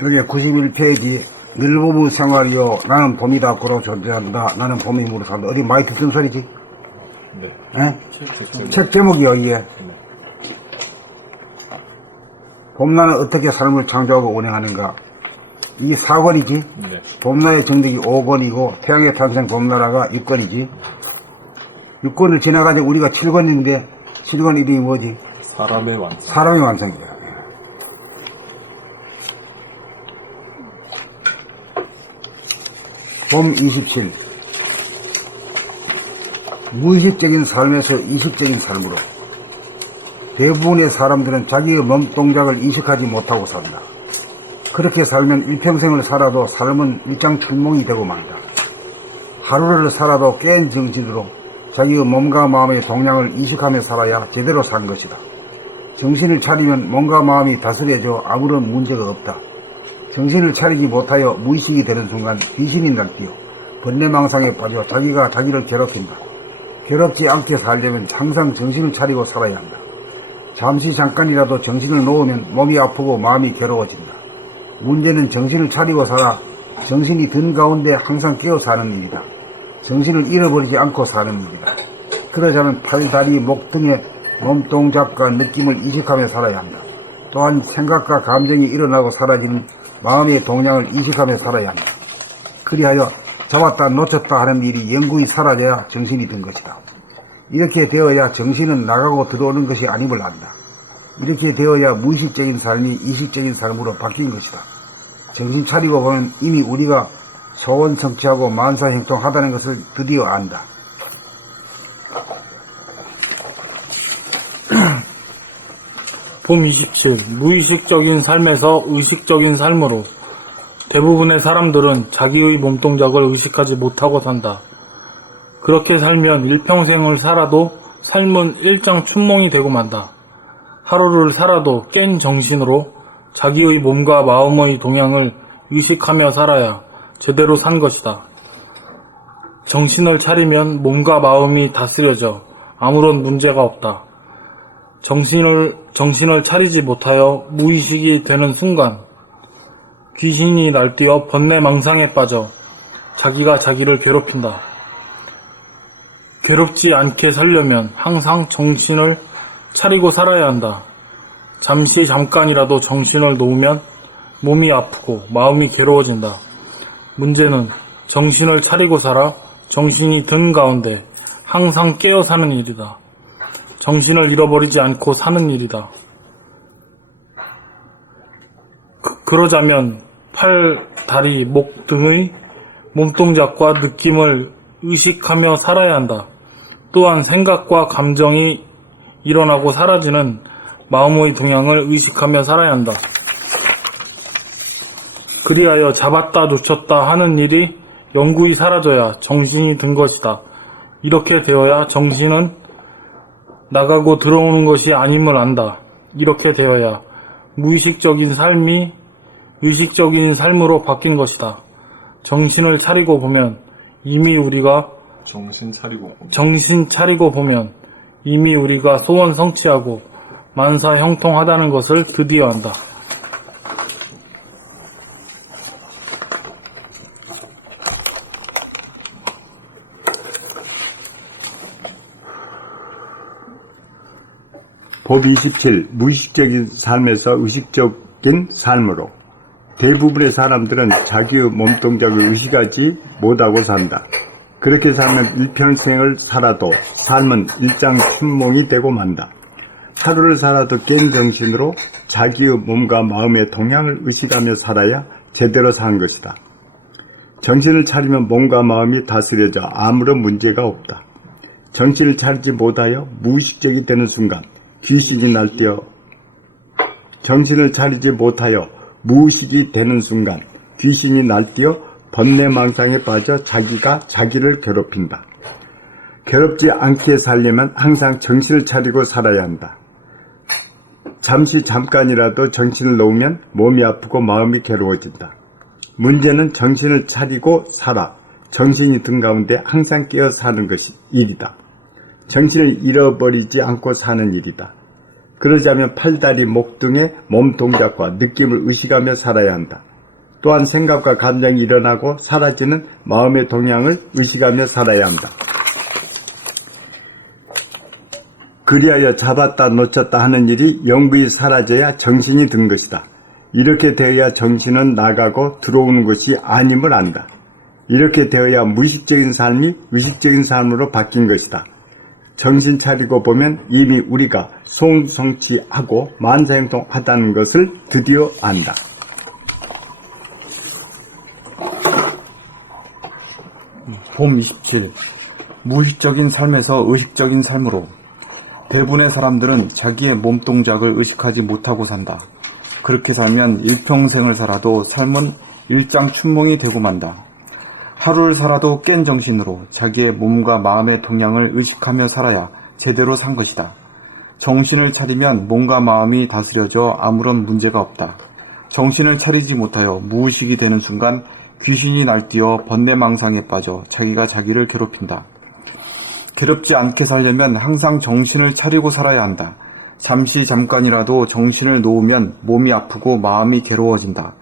여기 91페이지 늘보부 생활이요 나는 봄이다 고로 존재한다. 나는 봄이 무로 산다. 어디 많이 듣던 소리지? 네. 에? 책 제목이요 이게. 봄나는 어떻게 삶을 창조하고 운행하는가. 이게 4권이지. 네. 봄나의 정득이 5권이고 태양의 탄생 봄나라가 6권이지. 6권을 지나가지고 우리가 7권인데 7권 이름이 뭐지? 사람의 완성. 사람의 완성이야. 봄 27. 무의식적인 삶에서 의식적인 삶으로 대부분의 사람들은 자기의 몸 동작을 의식하지 못하고 산다. 그렇게 살면 일평생을 살아도 삶은 일장춘몽이 되고 만다. 하루를 살아도 깬 정신으로 자기의 몸과 마음의 동향을 의식하며 살아야 제대로 산 것이다. 정신을 차리면 몸과 마음이 다스려져 아무런 문제가 없다. 정신을 차리지 못하여 무의식이 되는 순간 귀신이 날뛰어 번뇌망상에 빠져 자기가 자기를 괴롭힌다. 괴롭지 않게 살려면 항상 정신을 차리고 살아야 한다. 잠시 잠깐이라도 정신을 놓으면 몸이 아프고 마음이 괴로워진다. 문제는 정신을 차리고 살아 정신이 든 가운데 항상 깨어 사는 일이다. 정신을 잃어버리지 않고 사는 일이다. 그러자면 팔, 다리, 목 등의 몸 동작과 느낌을 의식하며 살아야 한다. 또한 생각과 감정이 일어나고 사라지는 마음의 동향을 의식하며 살아야 한다. 그리하여 잡았다 놓쳤다 하는 일이 영구히 사라져야 정신이 든 것이다. 이렇게 되어야 정신은 나가고 들어오는 것이 아님을 안다. 이렇게 되어야 무의식적인 삶이 의식적인 삶으로 바뀐 것이다. 정신 차리고 보면 이미 우리가 소원 성취하고 만사행통하다는 것을 드디어 안다. 봄 27. 무의식적인 삶에서 의식적인 삶으로 대부분의 사람들은 자기의 몸동작을 의식하지 못하고 산다. 그렇게 살면 일평생을 살아도 삶은 일장춘몽이 되고 만다. 하루를 살아도 깬 정신으로 자기의 몸과 마음의 동향을 의식하며 살아야 제대로 산 것이다. 정신을 차리면 몸과 마음이 다스려져 아무런 문제가 없다. 정신을 차리지 못하여 무의식이 되는 순간 귀신이 날뛰어 번뇌망상에 빠져 자기가 자기를 괴롭힌다. 괴롭지 않게 살려면 항상 정신을 차리고 살아야 한다. 잠시 잠깐이라도 정신을 놓으면 몸이 아프고 마음이 괴로워진다. 문제는 정신을 차리고 살아 정신이 든 가운데 항상 깨어 사는 일이다. 정신을 잃어버리지 않고 사는 일이다. 그러자면 팔, 다리, 목 등의 몸동작과 느낌을 의식하며 살아야 한다. 또한 생각과 감정이 일어나고 사라지는 마음의 동향을 의식하며 살아야 한다. 그리하여 잡았다 놓쳤다 하는 일이 영구히 사라져야 정신이 든 것이다. 이렇게 되어야 정신은 나가고 들어오는 것이 아님을 안다. 이렇게 되어야 무의식적인 삶이 의식적인 삶으로 바뀐 것이다. 정신을 차리고 보면 이미 우리가 소원 성취하고 만사 형통하다는 것을 드디어 안다. 법 27. 무의식적인 삶에서 의식적인 삶으로 대부분의 사람들은 자기의 몸동작을 의식하지 못하고 산다. 그렇게 살면 일평생을 살아도 삶은 일장춘몽이 되고 만다. 하루를 살아도 깬 정신으로 자기의 몸과 마음의 동향을 의식하며 살아야 제대로 산 것이다. 정신을 차리면 몸과 마음이 다스려져 아무런 문제가 없다. 정신을 차리지 못하여 무의식적이 되는 순간 귀신이 날뛰어 정신을 차리지 못하여 무의식이 되는 순간 귀신이 날뛰어 번뇌망상에 빠져 자기가 자기를 괴롭힌다. 괴롭지 않게 살려면 항상 정신을 차리고 살아야 한다. 잠시 잠깐이라도 정신을 놓으면 몸이 아프고 마음이 괴로워진다. 문제는 정신을 차리고 살아 정신이 든 가운데 항상 깨어 사는 것이 일이다. 정신을 잃어버리지 않고 사는 일이다. 그러자면 팔다리 목 등의 몸 동작과 느낌을 의식하며 살아야 한다. 또한 생각과 감정이 일어나고 사라지는 마음의 동향을 의식하며 살아야 한다. 그리하여 잡았다 놓쳤다 하는 일이 영구히 사라져야 정신이 든 것이다. 이렇게 되어야 정신은 나가고 들어오는 것이 아님을 안다. 이렇게 되어야 무의식적인 삶이 의식적인 삶으로 바뀐 것이다. 정신 차리고 보면 이미 우리가 소원성취하고 만사행통하다는 것을 드디어 안다. 봄 27. 무의식적인 삶에서 의식적인 삶으로. 대부분의 사람들은 자기의 몸동작을 의식하지 못하고 산다. 그렇게 살면 일평생을 살아도 삶은 일장춘몽이 되고 만다. 하루를 살아도 깬 정신으로 자기의 몸과 마음의 동향을 의식하며 살아야 제대로 산 것이다. 정신을 차리면 몸과 마음이 다스려져 아무런 문제가 없다. 정신을 차리지 못하여 무의식이 되는 순간 귀신이 날뛰어 번뇌망상에 빠져 자기가 자기를 괴롭힌다. 괴롭지 않게 살려면 항상 정신을 차리고 살아야 한다. 잠깐이라도 정신을 놓으면 몸이 아프고 마음이 괴로워진다.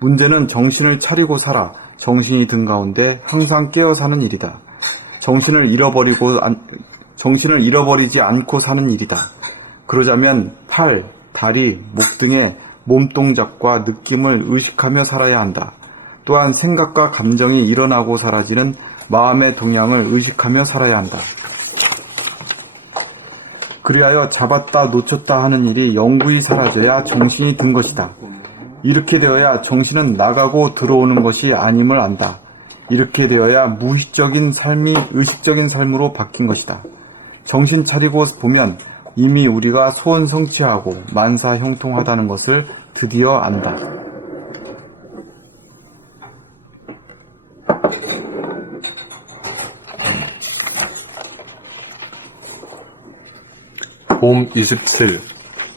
문제는 정신을 차리고 살아 정신이 든 가운데 항상 깨어 사는 일이다. 정신을 잃어버리지 않고 사는 일이다. 그러자면 팔, 다리, 목 등의 몸동작과 느낌을 의식하며 살아야 한다. 또한 생각과 감정이 일어나고 사라지는 마음의 동향을 의식하며 살아야 한다. 그리하여 잡았다 놓쳤다 하는 일이 영구히 사라져야 정신이 든 것이다. 이렇게 되어야 정신은 나가고 들어오는 것이 아님을 안다. 이렇게 되어야 무의식적인 삶이 의식적인 삶으로 바뀐 것이다. 정신 차리고 보면 이미 우리가 소원 성취하고 만사 형통하다는 것을 드디어 안다. 봄 27.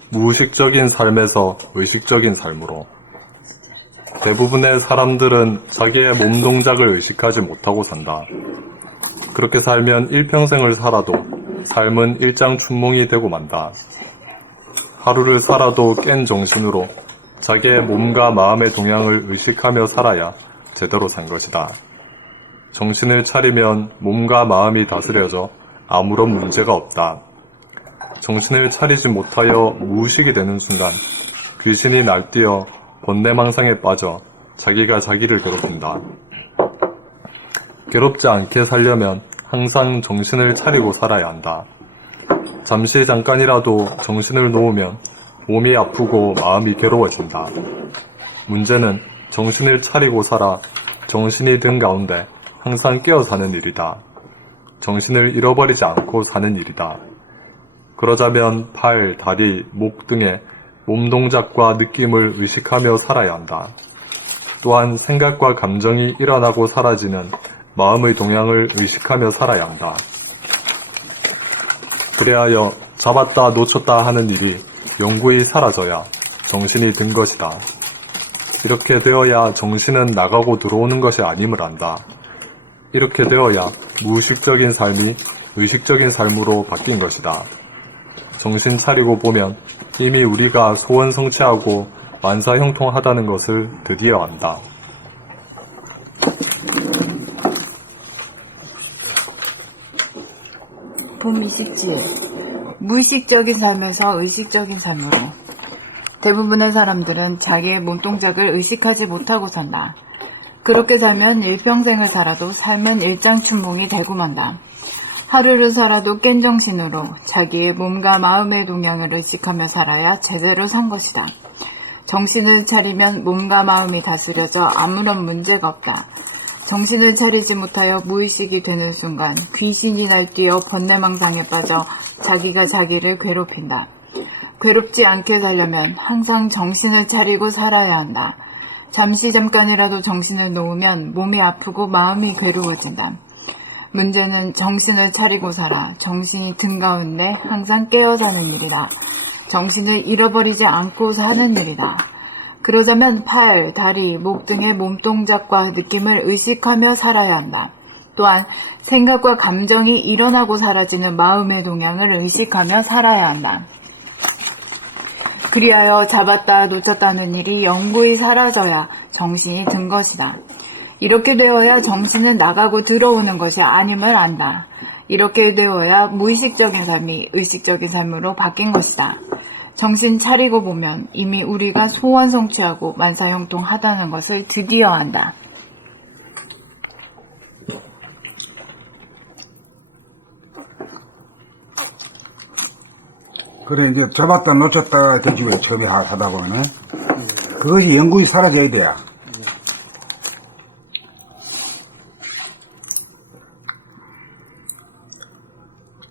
무의식적인 삶에서 의식적인 삶으로. 대부분의 사람들은 자기의 몸 동작을 의식하지 못하고 산다. 그렇게 살면 일평생을 살아도 삶은 일장춘몽이 되고 만다. 하루를 살아도 깬 정신으로 자기의 몸과 마음의 동향을 의식하며 살아야 제대로 산 것이다. 정신을 차리면 몸과 마음이 다스려져 아무런 문제가 없다. 정신을 차리지 못하여 무의식이 되는 순간 귀신이 날뛰어 번뇌망상에 빠져 자기가 자기를 괴롭힌다. 괴롭지 않게 살려면 항상 정신을 차리고 살아야 한다. 잠깐이라도 정신을 놓으면 몸이 아프고 마음이 괴로워진다. 문제는 정신을 차리고 살아 정신이 든 가운데 항상 깨어 사는 일이다. 정신을 잃어버리지 않고 사는 일이다. 그러자면 팔, 다리, 목 등의 몸동작과 느낌을 의식하며 살아야 한다. 또한 생각과 감정이 일어나고 사라지는 마음의 동향을 의식하며 살아야 한다. 그리하여 잡았다 놓쳤다 하는 일이 영구히 사라져야 정신이 든 것이다. 이렇게 되어야 정신은 나가고 들어오는 것이 아님을 안다. 이렇게 되어야 무의식적인 삶이 의식적인 삶으로 바뀐 것이다. 정신 차리고 보면 이미 우리가 소원 성취하고 만사 형통하다는 것을 드디어 안다. 봄 27. 무의식적인 삶에서 의식적인 삶으로. 대부분의 사람들은 자기의 몸동작을 의식하지 못하고 산다. 그렇게 살면 일평생을 살아도 삶은 일장춘몽이 되고 만다. 하루를 살아도 깬 정신으로 자기의 몸과 마음의 동향을 의식하며 살아야 제대로 산 것이다. 정신을 차리면 몸과 마음이 다스려져 아무런 문제가 없다. 정신을 차리지 못하여 무의식이 되는 순간 귀신이 날뛰어 번뇌망상에 빠져 자기가 자기를 괴롭힌다. 괴롭지 않게 살려면 항상 정신을 차리고 살아야 한다. 잠깐이라도 정신을 놓으면 몸이 아프고 마음이 괴로워진다. 문제는 정신을 차리고 살아 정신이 든 가운데 항상 깨어 사는 일이다. 정신을 잃어버리지 않고 사는 일이다. 그러자면 팔, 다리, 목 등의 몸동작과 느낌을 의식하며 살아야 한다. 또한 생각과 감정이 일어나고 사라지는 마음의 동향을 의식하며 살아야 한다. 그리하여 잡았다 놓쳤다는 일이 영구히 사라져야 정신이 든 것이다. 이렇게 되어야 정신은 나가고 들어오는 것이 아님을 안다. 이렇게 되어야 무의식적인 삶이 의식적인 삶으로 바뀐 것이다. 정신 차리고 보면 이미 우리가 소원 성취하고 만사형통하다는 것을 드디어 안다. 그래, 이제 잡았다 놓쳤다 되지 왜 처음에 하다 보면은. 그것이 영구히 사라져야 돼요.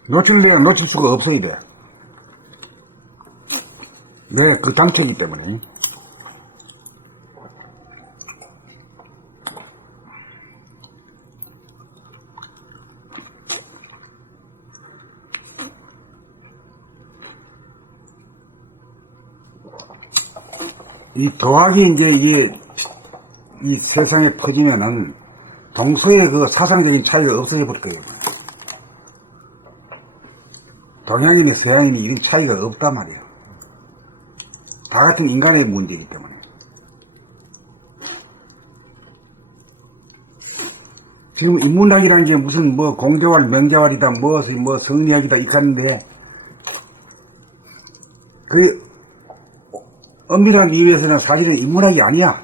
놓칠래야 놓칠 수가 없어야 돼. 내 그 당체이기 때문에. 이 도학이 이제 이게 이 세상에 퍼지면은 동서의 그 사상적인 차이가 없어져 버릴 거예요. 동양인이 서양인이 이런 차이가 없단 말이에요. 다 같은 인간의 문제이기 때문에. 지금 인문학이라는 게 무슨 뭐 공자왈 명자왈이다 뭐 성리학이다 이카는데 그 엄밀하게 이유에서는 사실은 인문학이 아니야.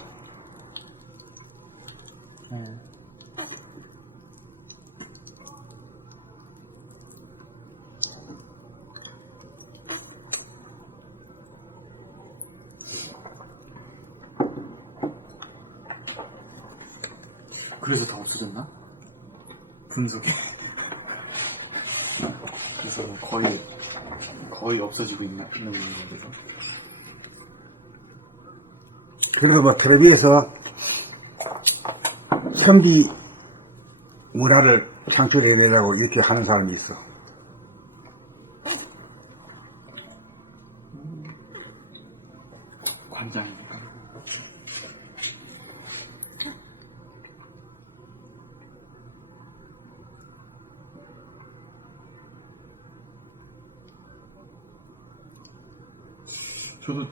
그래서 다 없어졌나? 분석이. 그래서 거의 없어지고 있는 건데요. 그래서 뭐 텔레비에서 현비 문화를 창출해내라고 이렇게 하는 사람이 있어. 관장이니까. 저도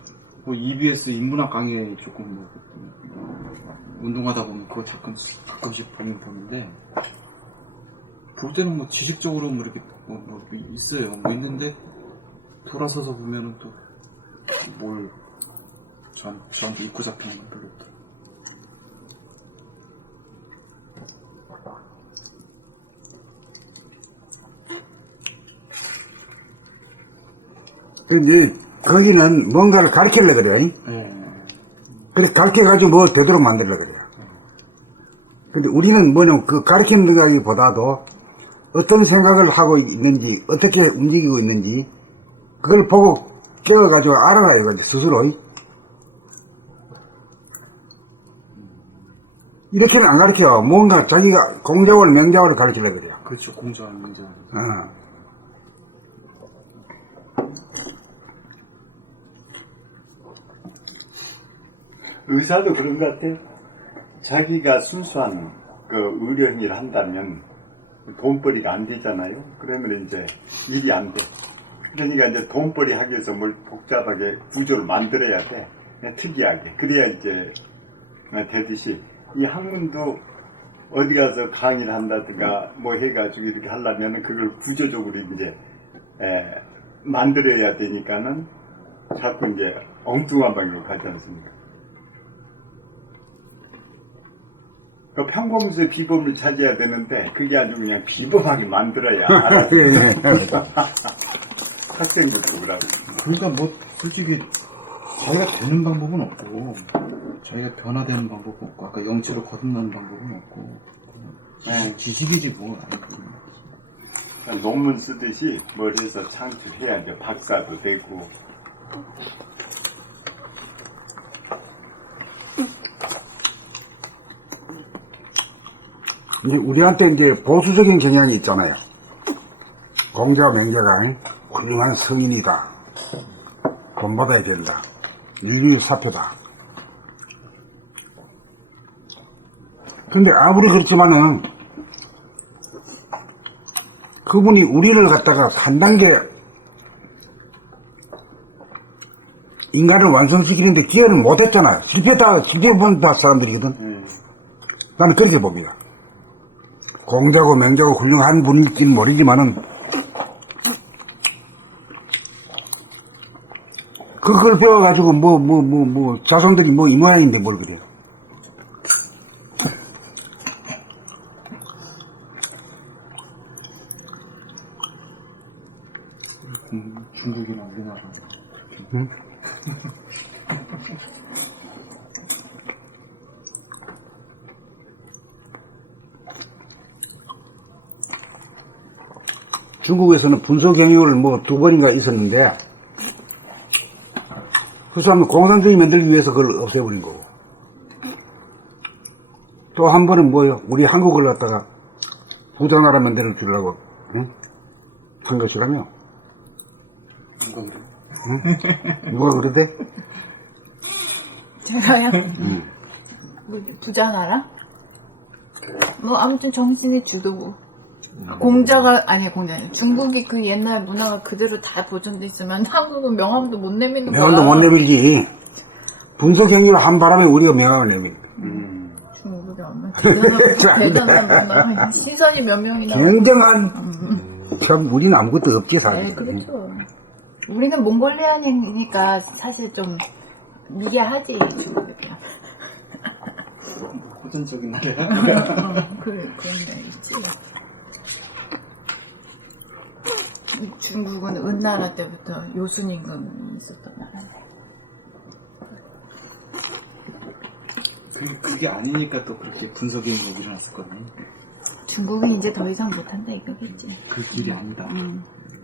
뭐 EBS 인문학 강의 조금 뭐 운동하다 보면 그거 가끔씩 보는데 볼 때는 뭐 지식적으로 뭐 이렇게 뭐 있어요. 뭐 있는데 돌아서서 보면은 또 뭘 저한테 입고 잡히는 건 별로 없다. 근데 거기는 뭔가를 가르치려고 그래요. 그래 가르쳐가지고 뭐 되도록 만들려고 그래요. 근데 우리는 뭐냐면 그 가르치는 거기보다도 어떤 생각을 하고 있는지 어떻게 움직이고 있는지 그걸 보고 깨워가지고 알아라 이거지 스스로. 이렇게는 안 가르쳐. 뭔가 자기가 공자월 명자월을 가르치려고 그래요. 그렇죠. 공자, 명자. 의사도 그런 것 같아요. 자기가 순수한 그 의료 행위를 한다면 돈벌이가 안 되잖아요. 그러면 이제 일이 안 돼. 그러니까 이제 돈벌이 하기 위해서 뭘 복잡하게 구조를 만들어야 돼. 그냥 특이하게. 그래야 이제 되듯이 이 학문도 어디 가서 강의를 한다든가 뭐 해가지고 이렇게 하려면 그걸 구조적으로 이제 만들어야 되니까는 자꾸 이제 엉뚱한 방향으로 가지 않습니까? 그 평범수의 비범을 찾아야 되는데 그게 아주 그냥 비범하게 만들어야 알아서 학생들도 그러고. 그러니까 뭐 솔직히 자기가 되는 방법은 없고 자기가 변화되는 방법은 없고 아까 영체로 거듭나는 방법은 없고 지식이지 뭐. 논문 쓰듯이 뭘 해서 창출해야 이제 박사도 되고. 이제 우리한테 이제 보수적인 경향이 있잖아요. 공자 명자가 훌륭한 성인이다. 돈 받아야 된다. 인류의 사표다. 근데 아무리 그렇지만은 그분이 우리를 갖다가 한 단계 인간을 완성시키는데 기여는 못했잖아. 실패본 다 사람들이거든. 나는 그렇게 봅니다. 공자고 맹자고 훌륭한 분일지는 모르지만은, 그걸 배워가지고 자손들이 이 모양인데 뭘 그래요. 중국이나 우리나라. 중국에서는 분소 경영을 2번인가 있었는데, 그 사람은 공산주의 만들기 위해서 그걸 없애버린 거고. 또 한 번은 뭐예요? 우리 한국을 갖다가 부자나라 만들어 주려고, 응? 한 것이라며? 응? 누가 그러대? 제가요? 뭐 부자 나라? 아무튼 정신의 주도고. 공자는 중국이 그 옛날 문화가 그대로 다 보존돼 있으면 한국은 명함도 못 내미는 거야. 명함도 못 내밀지. 분소 경영을 한 바람에 우리가 명함을 내밀. 중국이 얼마나 대단한 문화. 시선이 몇 명이나. 굉장한, 참, 우리는 아무것도 없지, 사실. 네, 그렇죠. 우리는 몽골레안이니까 사실 좀 미개하지, 중국에 비하면. 호전적인 나라야. 그런데 있지. 중국은 은나라 때부터 요순임금이 있었던 나라인데. 그게 아니니까 또 그렇게 분석이 일어났었거든. 중국은 이제 더 이상 못한다 이거겠지. 그 길이 아니다.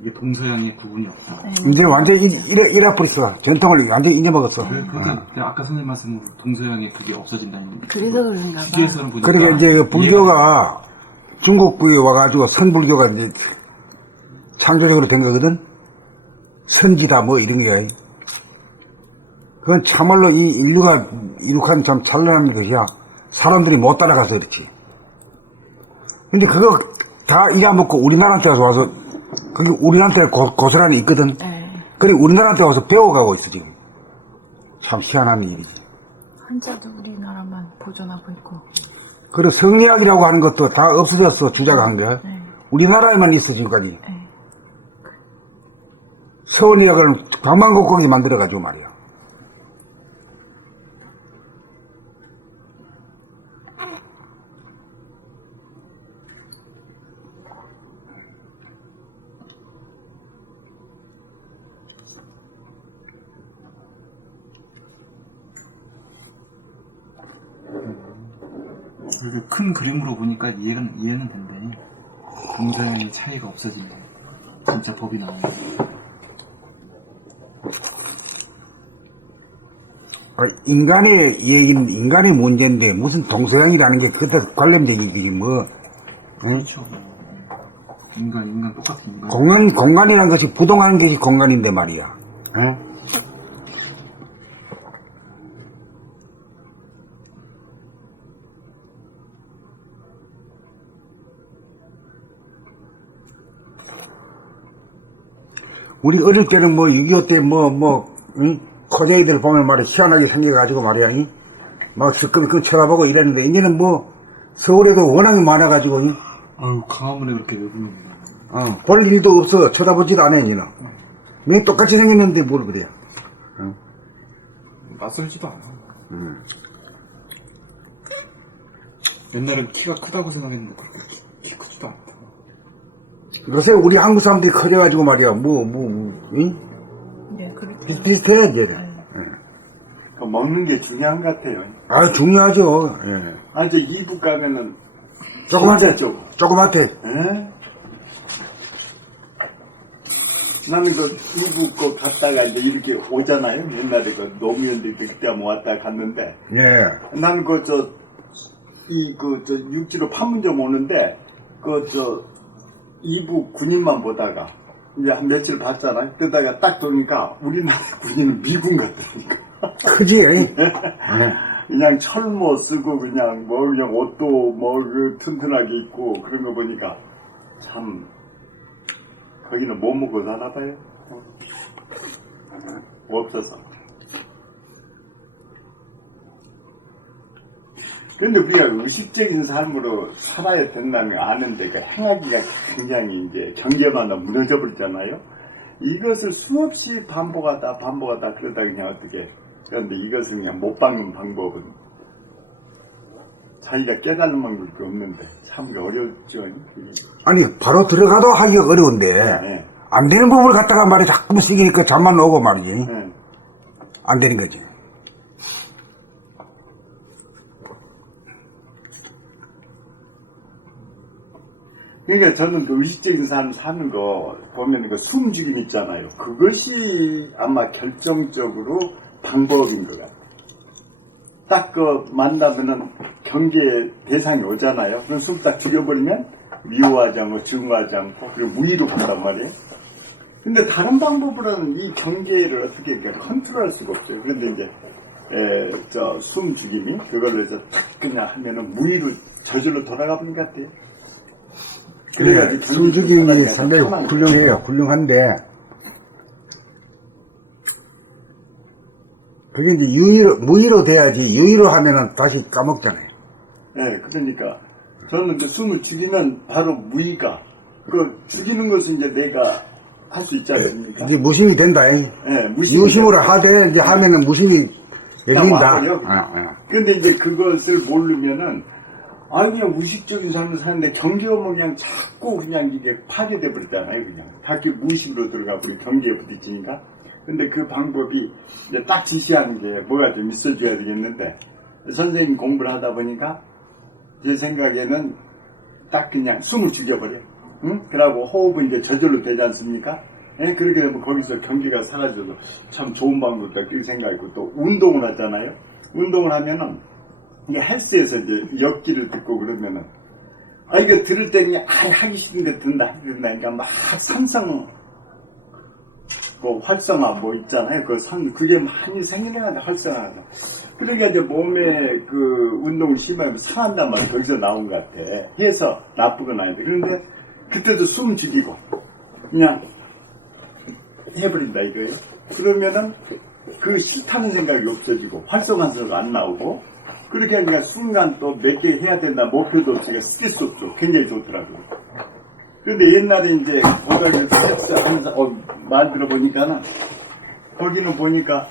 이게 동서양의 구분이 없다. 네. 이제 완전히 잃어버렸어. 전통을 완전히 잊어먹었어. 그러니까 아까 선생님 말씀으로 동서양의 그게 없어진다는. 그래서 그런가 봐. 시대에서는 보니까. 그러니까 이제 그 불교가 중국부에 와가지고 선불교가 이제 창조적으로 된 거거든. 선지다 이런 거야. 그건 참말로 이 인류가 이룩한 참 찬란한 것이야. 사람들이 못 따라가서 그렇지. 근데 그거 다 잊어먹고 우리나라한테 와서 그게 우리나라한테 고스란히 있거든. 네. 그래 우리나라한테 와서 배워가고 있어 지금. 참 희한한 일이지. 한자도 우리나라만 보존하고 있고. 그리고 성리학이라고 하는 것도 다 없어졌어. 주자가 한 게. 네. 우리나라에만 있어 지금까지. 네. 서울대학을 방방곡곡이 만들어가지고 말이야. 그리고 큰 그림으로 보니까 이해는 된대. 동서양의 차이가 없어지면 진짜 법이 나와요. 인간의 얘기는 인간의 문제인데 무슨 동서양이라는 게 그것도 관념적인 얘기지 뭐. 응? 그렇죠. 인간 똑같은 인간. 공간이라는 것이 부동한 것이 공간인데 말이야. 응? 우리 어릴 때는 6.25 때 응? 커제이들 보면 말이야 희한하게 생겨가지고 말이야 응? 막 시끄럽게 쳐다보고 이랬는데 이제는 서울에도 워낙에 많아가지고 응? 아유 강화문에 그렇게 외국인이. 볼 일도 없어. 쳐다보지도 않아 얘는. 왜 똑같이 생겼는데 뭘 그래. 응? 낯설지도 않아. 옛날엔 키가 크다고 생각했는데 그렇게 키 크지도 않다. 요새 우리 한국 사람들이 커져가지고 말이야 응? 네, 그렇죠. 비슷비슷해 이제. 먹는 게 중요한 것 같아요. 아 중요하죠. 예. 저 이북 가면은 조그맣대. 진짜 조그맣대. 예? 나는 그 이북 거 갔다가 이제 이렇게 오잖아요. 옛날에 그 노무현들이 그때 한번 왔다 갔는데 예. 나는 육지로 판문점 오는데 이북 군인만 보다가 이제 한 며칠 봤잖아요. 그러다가 딱 보니까 우리나라 군인은 미군 같더라니까. 크지. 예. 그냥 철모 쓰고 그냥 옷도 튼튼하게 입고 그런 거 보니까 참 거기는 못 먹고 사나 봐요. 없어서. 그런데 우리가 의식적인 삶으로 살아야 된다는 걸 아는데 그 행하기가 굉장히 이제 경계마다 무너져 버리잖아요. 이것을 수없이 반복하다 그러다 그냥 어떻게. 그런데 이것을 그냥 못 박는 방법은 자기가 깨닫는 방법이 없는데 참 어렵죠. 아니, 바로 들어가도 하기가 어려운데, 네. 안 되는 법을 갖다가 말이야, 자꾸 쓰기니까 잠만 오고 말이지. 네. 안 되는 거지. 그러니까 저는 그 의식적인 삶 사는 거 보면 그 숨죽임 있잖아요. 그것이 아마 결정적으로 방법인 것 같아요. 딱 그 만나면은 경계 대상이 오잖아요. 그럼 숨 딱 죽여버리면 미워하지 않고 증오하지 않고 그리고 무의로 간단 말이에요. 근데 다른 방법으로는 이 경계를 어떻게 컨트롤할 수가 없어요. 그런데 이제 숨 죽임이 그걸로 해서 탁 그냥 하면은 무의로 저절로 돌아가 버린 것 같아요. 그래, 숨죽임이 상당히 훌륭해요. 훌륭한데, 그게 이제 무의로 돼야지, 유의로 하면은 다시 까먹잖아요. 네, 그러니까 저는 그 숨을 죽이면 바로 무의가 그 죽이는 것은 이제 내가 할 수 있지 않습니까? 이제 무심이 된다. 네, 유심으로 하되, 이제 하면은 무심이 열린다. 그런데 이제 그것을 모르면은 그냥 무의식적인 삶을 사는데 경계하면 그냥 자꾸 그냥 이게 파괴돼 버리잖아요. 그냥 자꾸 무의식으로 들어가 버리 경계에 부딪히니까. 근데 그 방법이 이제 딱 지시하는 게 뭐가 좀 있어줘야 되겠는데 선생님 공부를 하다 보니까 제 생각에는 딱 그냥 숨을 죽여버려. 응? 그러고 호흡은 이제 저절로 되지 않습니까? 예? 그렇게 되면 거기서 경계가 사라져서 참 좋은 방법이다. 그렇게 생각했고 또 운동을 하잖아요. 운동을 하면은 이게 헬스에서 이제 역기를 듣고 그러면은 이거 들을 때 그냥 하기 싫은데 든다. 그러니까 막 산성 활성화 있잖아요. 그게 많이 생겨나는데 활성화가. 그러니까 이제 몸에 그 운동을 심하게 상한단 말이에요. 거기서 나온 것 같아. 해서 나쁘건 아닌데. 그런데 그때도 숨 죽이고 그냥 해버린다 이거예요. 그러면은 그 싫다는 생각이 없어지고 활성화서가 안 나오고 그렇게 하니까 순간 또 몇 개 해야 된다 목표도 없으니까 스트레스 없죠. 굉장히 좋더라고요. 그런데 옛날에 이제 고등학교 스트레스 하면서 말 들어보니까는 거기는 보니까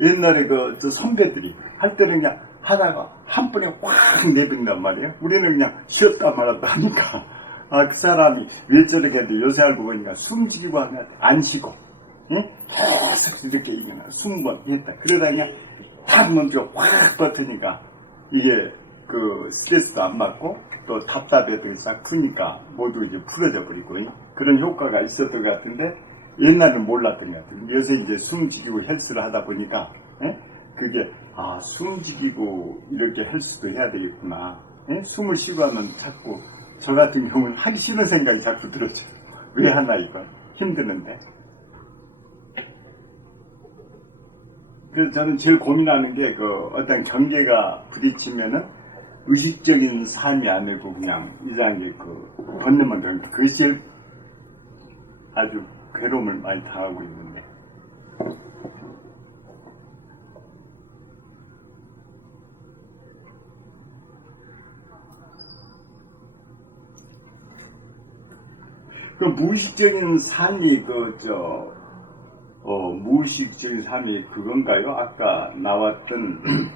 옛날에 저 선배들이 할 때는 그냥 하다가 한 번에 확 내뱉는단 말이에요. 우리는 그냥 쉬었다 말았다 하니까 그 사람이 왜 저렇게 했는데 요새 알고 보니까 숨죽이고 하면 안 쉬고 응? 계속 이렇게 숨번 했다. 그러다 그냥 탁 멈추고 확 버티니까 이게 그 스트레스도 안 받고 또 답답해도 싹 푸니까 모두 이제 풀어져 버리고 그런 효과가 있었던 것 같은데 옛날에는 몰랐던 것 같아요. 요새 이제 숨죽이고 헬스를 하다 보니까 그게 숨죽이고 이렇게 헬스도 해야 되겠구나. 숨을 쉬고 하면 자꾸 저 같은 경우는 하기 싫은 생각이 자꾸 들어져. 왜 하나 이거 힘드는데. 그래서 저는 제일 고민하는 게 어떤 경계가 부딪히면은 의식적인 삶이 아니고 그냥 이상하게 번뇌만 되는 그것이 제일 아주 괴로움을 많이 당하고 있는데. 그 무의식적인 삶이 무의식적인 삶이 그건가요? 아까 나왔던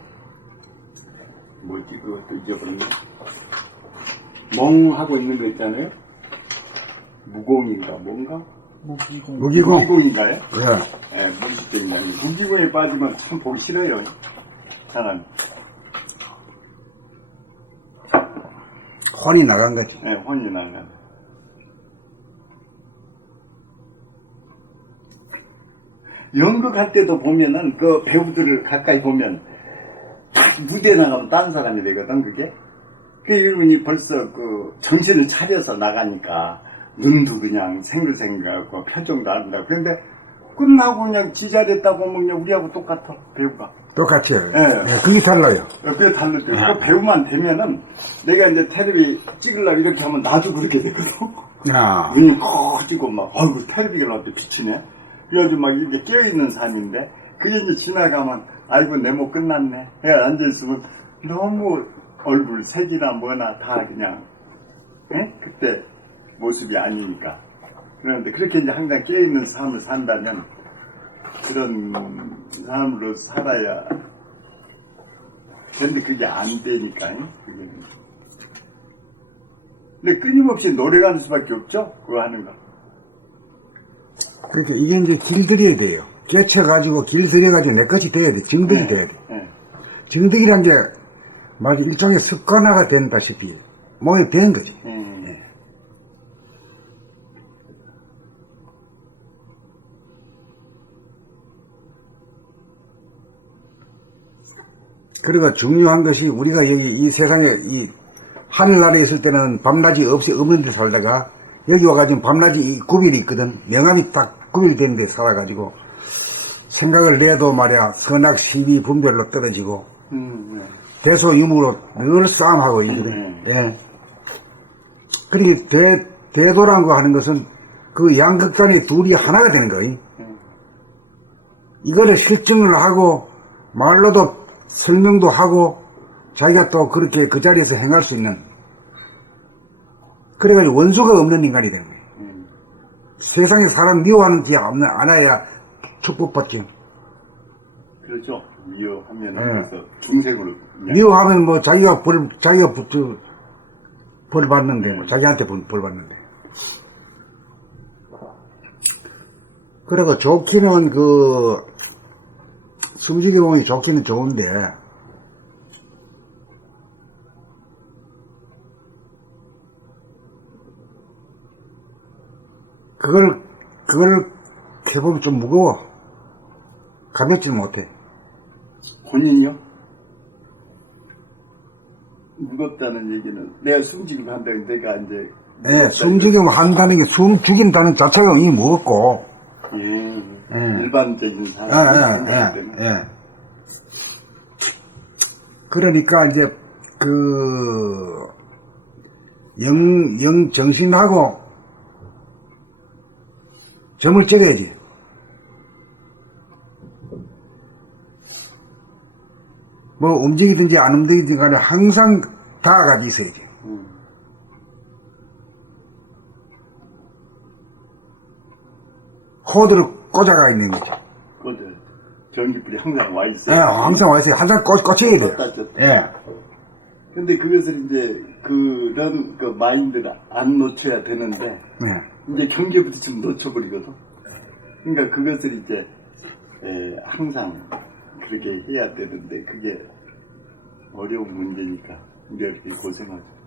뭐지 그것도 잊어버렸네. 멍하고 있는 거 있잖아요. 무공인가 뭔가? 무기공인가요? 네, 무의식적인 삶이 무기공에 빠지면 참 보기 싫어요. 사람. 혼이 나간 거지. 네, 혼이 나간. 연극할 때도 보면은 그 배우들을 가까이 보면 딱 무대에 나가면 다른 사람이 되거든 그게. 그 이분이 벌써 정신을 차려서 나가니까 눈도 그냥 생글생글하고 표정도 아름다고. 그런데 끝나고 그냥 지잘했다고 그냥 우리하고 똑같아 배우가. 똑같이. 네. 그게 달라요. 그게 다르죠. 그 배우만 되면은 내가 이제 텔레비 찍으려고 이렇게 하면 나도 그렇게 되거든. 눈이 커지고 막 아이고 텔레비가 나한테 비치네. 그래가지고 막 이렇게 깨어있는 삶인데, 그게 이제 지나가면, 아이고, 내 목 끝났네. 해가 앉아있으면 너무 얼굴 색이나 뭐나 다 그냥 그때 모습이 아니니까. 그런데 그렇게 이제 항상 깨어있는 삶을 산다면 그런 삶으로 살아야 근데 그게 안 되니까 그게. 근데 끊임없이 노래가 하는 수밖에 없죠. 그거 하는 거. 그러니까 이게 이제 길들여야 돼요. 깨쳐가지고 길들여가지고 내 것이 돼야 돼. 증득이 돼야 돼. 네. 증득이란 게 말 일종의 습관화가 된다시피 몸에 배는 거지. 예. 그리고 중요한 것이 우리가 여기 이 세상에 이 하늘나라에 있을 때는 밤낮이 없는 데 살다가 여기 와가지고 밤낮이 구별이 있거든. 명암이 딱 구별된 데 살아가지고 생각을 내도 말이야 선악 시비 분별로 떨어지고 네. 대소유무로 늘 싸움하고 있거든. 예. 그러니 대도라는 거 하는 것은 그 양극단의 둘이 하나가 되는 거예요. 이거를 실증을 하고 말로도 설명도 하고 자기가 또 그렇게 그 자리에서 행할 수 있는 그래가지고 원수가 없는 인간이 되는 거예요. 세상에 사람 미워하는 게 않아야 축복받죠. 그렇죠. 미워하면 그래서 중생으로 미워하면 뭐 자기가 벌 받는데 뭐 자기한테 벌 받는데. 그리고 좋기는 그 숨쉬기 보면 좋기는 좋은데 그걸 해보면 좀 무거워. 가볍지 못해. 본인요? 무겁다는 얘기는 내가 숨지기 한다고 내가 이제 예, 숨죽이면 한다는 게 숨 죽인다는 자체가 이미 무겁고. 일반적인 사람. 예. 그러니까 이제 그 정신하고 점을 찍어야지. 뭐 움직이든지 안 움직이든지 간에 항상 다가지 있어야지. 코드를 꽂아가 있는 거죠. 꽂아요. 전기불이 항상 와 있어요. 예, 항상 와 있어요. 항상 꽂혀야 돼요. 예. 근데 그것을 이제 그런 그 마인드를 안 놓쳐야 되는데 이제 경계에 부딪히면 놓쳐버리거든. 그러니까 그것을 이제 항상 그렇게 해야 되는데 그게 어려운 문제니까 우리가 이렇게 고생하죠.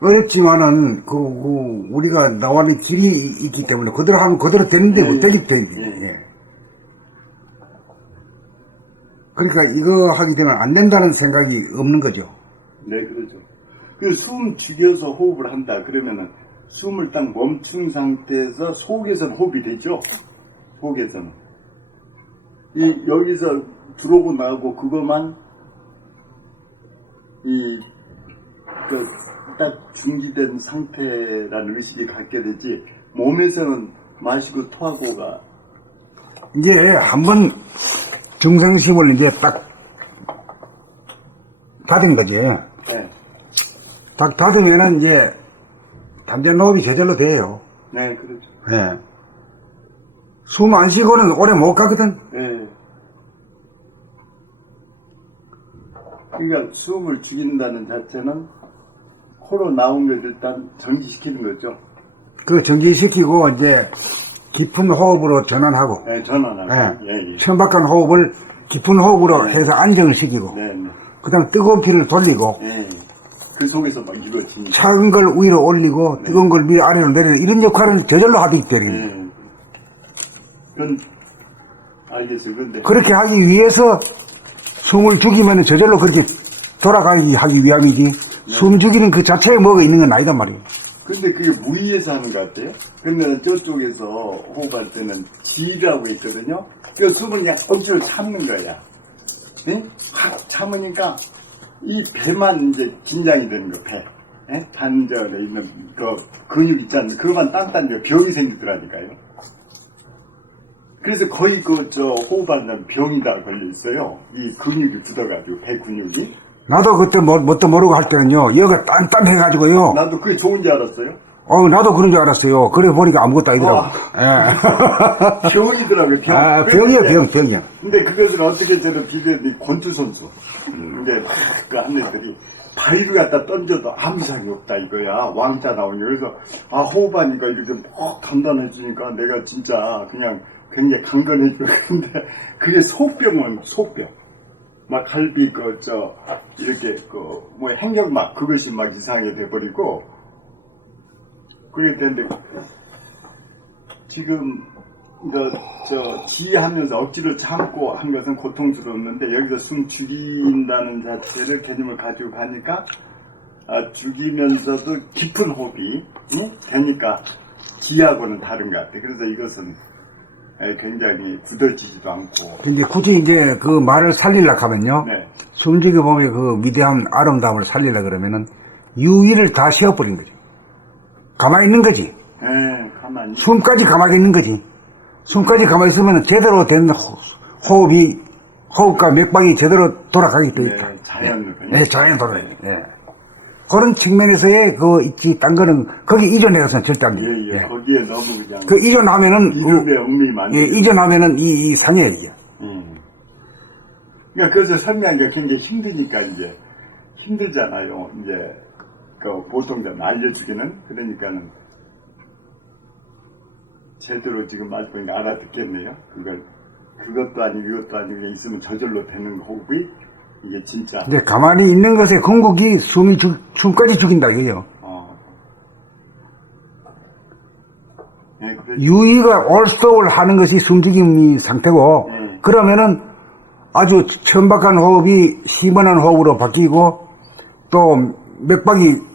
어렵지만은 우리가 나와는 길이 있기 때문에 그대로 하면 그대로 되는데 되기 때문에. 예. 그러니까 이거 하게 되면 안 된다는 생각이 없는 거죠. 네, 그렇죠. 그 숨 죽여서 호흡을 한다 그러면은 숨을 딱 멈춘 상태에서 속에서는 호흡이 되죠. 속에서는 여기서 들어오고 나오고 그것만 딱 중지된 상태라는 의식이 갖게 되지 몸에서는 마시고 토하고가 이제 한번 중생심을 이제 딱 닫은 거지. 네. 딱 닫으면은 이제 단전호흡이 저절로 돼요. 네, 그렇죠. 예. 숨 안 쉬고는 오래 못 가거든. 네. 그러니까 숨을 죽인다는 자체는 코로 나온 걸 일단 정지시키는 거죠. 그 정지시키고 이제 깊은 호흡으로 전환하고. 네, 전환하고. 예. 천박한 호흡을 깊은 호흡으로 해서 안정을 시키고. 네. 그 다음 뜨거운 피를 돌리고. 네. 그 속에서 막 이루어지니까. 차가운 걸 위로 올리고 뜨거운 걸 위로 아래로 내리고 이런 역할을 저절로 하기 때문에. 네. 그건 알겠어요. 그런데 그렇게 하기 위해서 숨을 죽이면 저절로 그렇게 돌아가기 하기 위함이지. 숨 죽이는 그 자체에 뭐가 있는 건 아니단 말이에요. 근데 그게 무의에서 하는 것 같아요. 그러면 저쪽에서 호흡할 때는 지라고 있거든요. 그 숨을 그냥 억지로 참는 거야. 네? 확 참으니까 이 배만 이제 긴장이 되는 거, 배. 네? 단절에 있는 그 근육 있잖아요. 그것만 단단해요. 병이 생기더라니까요. 그래서 거의 호흡한다는 병이 다 걸려 있어요. 이 근육이 굳어가지고, 배 근육이. 나도 그때 뭣도 모르고 할 때는요, 여기가 딴딴해가지고요. 나도 그게 좋은 줄 알았어요. 나도 그런 줄 알았어요. 그래 보니까 아무것도 아니더라고. 예. 병이더라고요, 병. 아, 병이야, 병이야. 근데 그것을 어떻게 저는 비대니 권투선수. 근데 그 아내들이 바위를 갖다 던져도 아무 이상이 없다 이거야. 왕자 나오니. 그래서, 호흡하니까 이렇게 막 단단해지니까 내가 진짜 그냥 굉장히 강건해지고. 근데 그게 속병은 속병. 막 갈비, 이렇게, 행경막, 그것이 막 이상하게 돼버리고. 그렇게 됐는데, 지금, 지휘하면서 억지로 참고 한 것은 고통스러웠는데, 여기서 숨 죽인다는 자체를 개념을 가지고 가니까, 죽이면서도 깊은 호흡이, 되니까, 지하고는 다른 것 같아. 그래서 이것은 굉장히 굳어지지도 않고. 근데 굳이 이제 그 말을 살리려고 하면요. 네. 숨지기 몸의 그 위대한 아름다움을 살리려고 그러면은 유의를 다 쉬어버린 거죠. 가만히 있는 거지. 네, 가만히. 숨까지 가만히 있는 거지. 숨까지 가만히 있으면 제대로 된 호흡과 맥박이 제대로 돌아가게 돼 있다. 네, 자연으로. 네, 자연으로. 예. 그런 측면에서의 있지, 딴 거는, 거기 이전해서는 절대 안 돼요. 예. 거기에 너무 그냥. 이전하면은, 이름에 의미 많이. 예, 이전하면은 이 상해요, 이게. 그러니까 그것을 설명하기가 굉장히 힘드니까 이제 힘들잖아요. 이제 보통 좀 알려주기는. 그러니까는 제대로 지금 말씀이 알아듣겠네요. 그것도 아니고 이것도 아니고 그냥 있으면 저절로 되는 호흡이 이게 진짜. 근데 가만히 있는 것의 궁극이 숨까지 죽인다, 이거요. 네, 유의가 올스톱을 하는 것이 숨죽임 상태고, 그러면은 아주 천박한 호흡이 시원한 호흡으로 바뀌고, 또 맥박이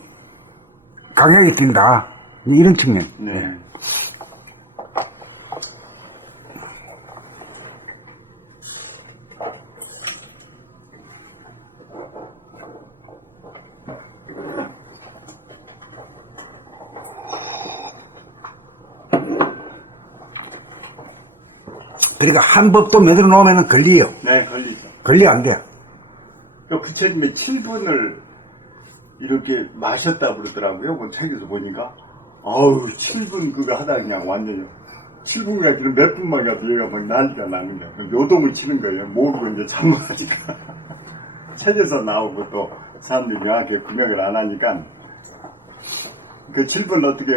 강하게 뛴다. 이런 측면. 네. 그러니까 한 법도 매들어 놓으면 걸려요. 네, 걸리죠. 걸려 안 돼요. 그러니까 부처님이 7분을 이렇게 마셨다 그러더라고요. 그 책에서 보니까. 7분 그거 하다 그냥 완전히. 7분 가지고 몇 분만 가도 얘가 막 난리가 나는 거야. 요동을 치는 거예요. 모르고 이제 잠궈가지고. 책에서 나오고 또 사람들이 명확하게 구명을 안 하니까. 그 7분 어떻게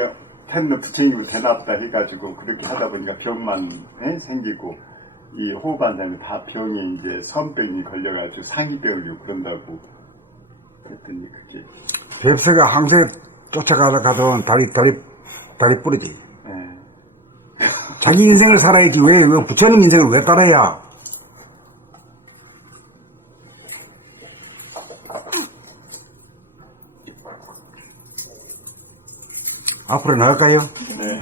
했는 부처님을 대납다 해가지고 그렇게 하다 보니까 병만 생기고 이 호흡한 사람이 다 병이 이제 선병이 걸려가지고 상이병이 그런다고 했더니 그게. 뱁새가 항새 쫓아가다가도 다리 부러지. 네. 자기 인생을 살아야지 왜 부처님 인생을 왜 따라야? 앞으로 나갈까요? 네.